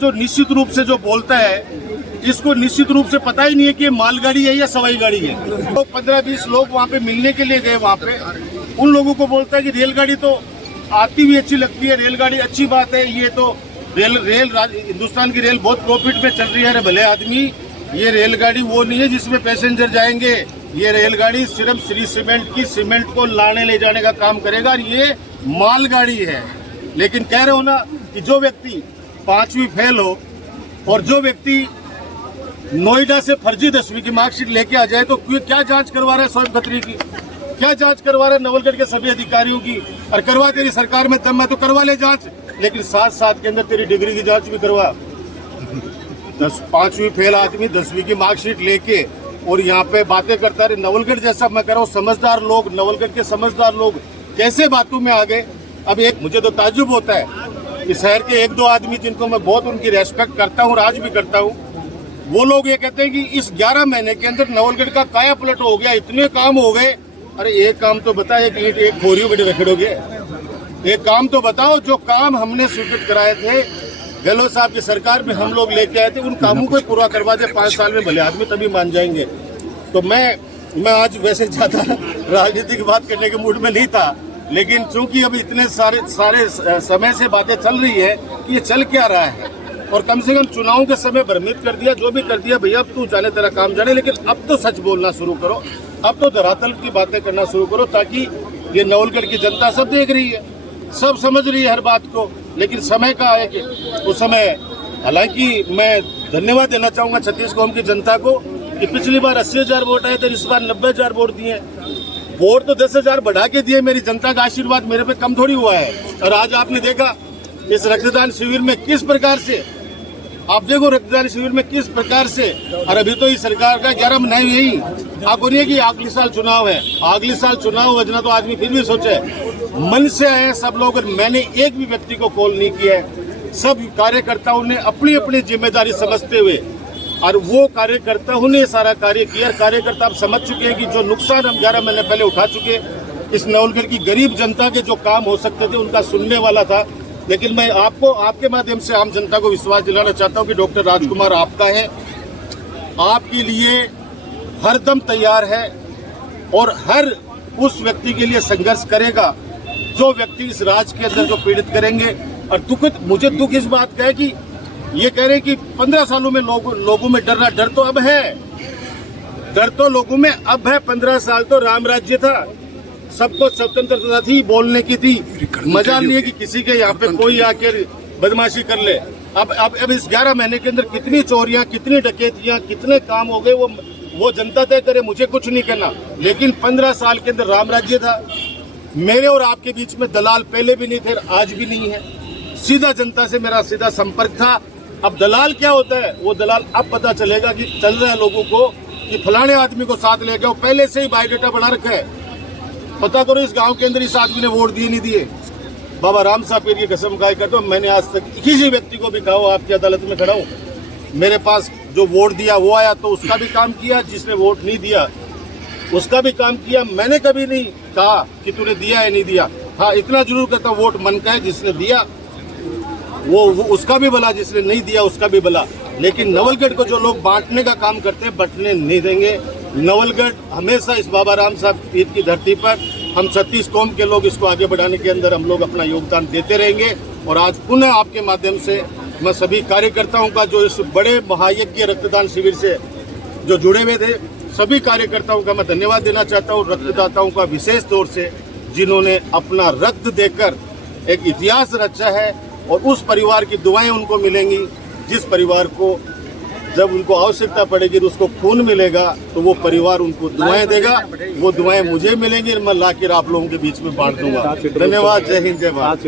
जो निश्चित रूप से जो बोलता है, इसको निश्चित रूप से पता ही नहीं है कि ये मालगाड़ी है या सवाई गाड़ी है। तो 15-20 लोग वहाँ पे मिलने के लिए गए, वहाँ पे उन लोगों को बोलता है कि रेलगाड़ी तो आती भी अच्छी लगती है, रेलगाड़ी अच्छी बात है, ये तो हिंदुस्तान की रेल बहुत प्रॉफिट में चल रही है। भले आदमी, ये रेलगाड़ी वो नहीं है जिसमें पैसेंजर जाएंगे, ये रेलगाड़ी सिर्फ श्री सीमेंट की सीमेंट को लाने ले जाने का काम करेगा और ये मालगाड़ी है। लेकिन कह रहे हो ना कि जो व्यक्ति 5वीं फेल हो और जो व्यक्ति नोएडा से फर्जी 10वीं की मार्कशीट लेके आ जाए तो क्या जांच करवा रहा है शोएब खत्री की, क्या जांच करवा रहा है नवलगढ़ के सभी अधिकारियों की। और करवा, तेरी सरकार में दम है तो करवा ले जांच, लेकिन 7 के अंदर तेरी डिग्री की जांच भी करवा। 5वीं फेल आदमी 10वीं की मार्कशीट लेके और यहाँ पे बातें करता है। नवलगढ़ जैसा मैं कह रहा हूँ समझदार लोग, नवलगढ़ के समझदार लोग कैसे बातों में आ गए। अब एक मुझे तो ताज्जुब होता है कि शहर के 1-2 आदमी जिनको मैं बहुत उनकी रेस्पेक्ट करता हूँ और आज भी करता हूँ, वो लोग ये कहते हैं कि इस 11 महीने के अंदर नवलगढ़ का काया पलट हो गया, इतने काम हो गए। अरे एक काम तो बता, एक खोरियों बेटे रखड़ोगे, एक काम तो बताओ। जो काम हमने स्वीकृत कराए थे गहलोत साहब की सरकार में, हम लोग लेके आए थे, उन कामों को पूरा करवा दे 5 साल में, भले आदमी तभी मान जाएंगे। तो मैं आज वैसे ज्यादा राजनीति की बात करने के मूड में नहीं था, लेकिन चूंकि अब इतने सारे समय से बातें चल रही है कि ये चल क्या रहा है, और कम से कम चुनाव के समय भ्रमित कर दिया, जो भी कर दिया भैया, अब तू जाने तेरा काम जाने। लेकिन अब तो सच बोलना शुरू करो, अब तो धरातल की बातें करना शुरू करो, ताकि ये नवलगढ़ की जनता सब देख रही है, सब समझ रही है हर बात को। लेकिन समय का है कि उस समय, हालांकि मैं धन्यवाद देना चाहूंगा छत्तीस कौम की जनता को कि पिछली बार 80,000 वोट आए थे, इस बार 90,000 वोट दिए। वोट तो 10,000 बढ़ा के दिए, मेरी जनता का आशीर्वाद मेरे पे कम थोड़ी हुआ है। और आज आपने देखा इस रक्तदान शिविर में किस प्रकार से, आप देखो रक्तदान शिविर में किस प्रकार से, और अभी तो इस सरकार का 11 महीने यही आप बोलिए कि अगले साल चुनाव है, अगले साल चुनाव वजना तो आदमी फिर भी सोचे, मन से आए सब लोग। और मैंने एक भी व्यक्ति को कॉल नहीं किया है, सब कार्यकर्ताओं ने अपनी अपनी जिम्मेदारी समझते हुए और वो कार्यकर्ताओं ने सारा कार्य किया। कार्यकर्ता अब समझ चुके हैं कि जो नुकसान हम 11 महीने पहले उठा चुके हैं, इस नवलगढ़ की गरीब जनता के जो काम हो सकते थे उनका सुनने वाला था। लेकिन मैं आपको, आपके माध्यम से आम जनता को विश्वास दिलाना चाहता हूं कि डॉक्टर राजकुमार आपका है, आपके लिए हरदम तैयार है और हर उस व्यक्ति के लिए संघर्ष करेगा जो व्यक्ति इस राज्य के अंदर जो पीड़ित करेंगे। और मुझे दुख इस बात का है कि ये कह रहे हैं कि 15 सालों में लोगों में डर तो अब है, डर तो लोगों में अब है। 15 साल तो राम राज्य था, सबको स्वतंत्रता थी, बोलने की थी, मजा नहीं है कि किसी के यहाँ पे कोई आकर बदमाशी कर ले। अब इस 11 महीने के अंदर कितनी चोरियां, कितनी डकैतियां, कितने काम हो गए, वो जनता तय करे, मुझे कुछ नहीं करना। लेकिन 15 साल के अंदर राम राज्य था, मेरे और आपके बीच में दलाल पहले भी नहीं थे, आज भी नहीं है, सीधा जनता से मेरा सीधा संपर्क था। अब दलाल क्या होता है, वो दलाल अब पता चलेगा कि चल रहा है लोगों को कि फलाने आदमी को साथ ले गए, पहले से ही बायोडाटा बना रखा है, पता करो इस गांव के अंदर इस आदमी ने वोट दिए नहीं दिए। बाबा राम साहब की कसम खाई करता हूँ, मैंने आज तक किसी व्यक्ति को भी कहा, आपकी अदालत में खड़ा हूँ, मेरे पास जो वोट दिया वो आया तो उसका भी काम किया, जिसने वोट नहीं दिया उसका भी काम किया। मैंने कभी नहीं कहा कि तूने दिया या नहीं दिया। हाँ, इतना जरूर कहता हूँ, वोट मन का है, जिसने दिया वो उसका भी भला, जिसने नहीं दिया उसका भी भला। लेकिन नवलगढ़ को जो लोग बांटने का काम करते हैं, बंटने नहीं देंगे। नवलगढ़ हमेशा इस बाबा राम साहब पीर की धरती पर, हम 36 कौम के लोग इसको आगे बढ़ाने के अंदर हम लोग अपना योगदान देते रहेंगे। और आज पुनः आपके माध्यम से मैं सभी कार्यकर्ताओं का, जो इस बड़े महायज्ञ रक्तदान शिविर से जो जुड़े हुए थे, सभी कार्यकर्ताओं का मैं धन्यवाद देना चाहता हूँ। रक्तदाताओं का विशेष तौर से, जिन्होंने अपना रक्त देकर एक इतिहास रचा है, और उस परिवार की दुआएं उनको मिलेंगी जिस परिवार को जब उनको आवश्यकता पड़ेगी, उसको खून मिलेगा तो वो परिवार उनको दुआएं देगा, वो दुआएं मुझे मिलेंगी, मैं लाकर आप लोगों के बीच में बांट दूंगा। धन्यवाद, जय हिंद, जय भारत।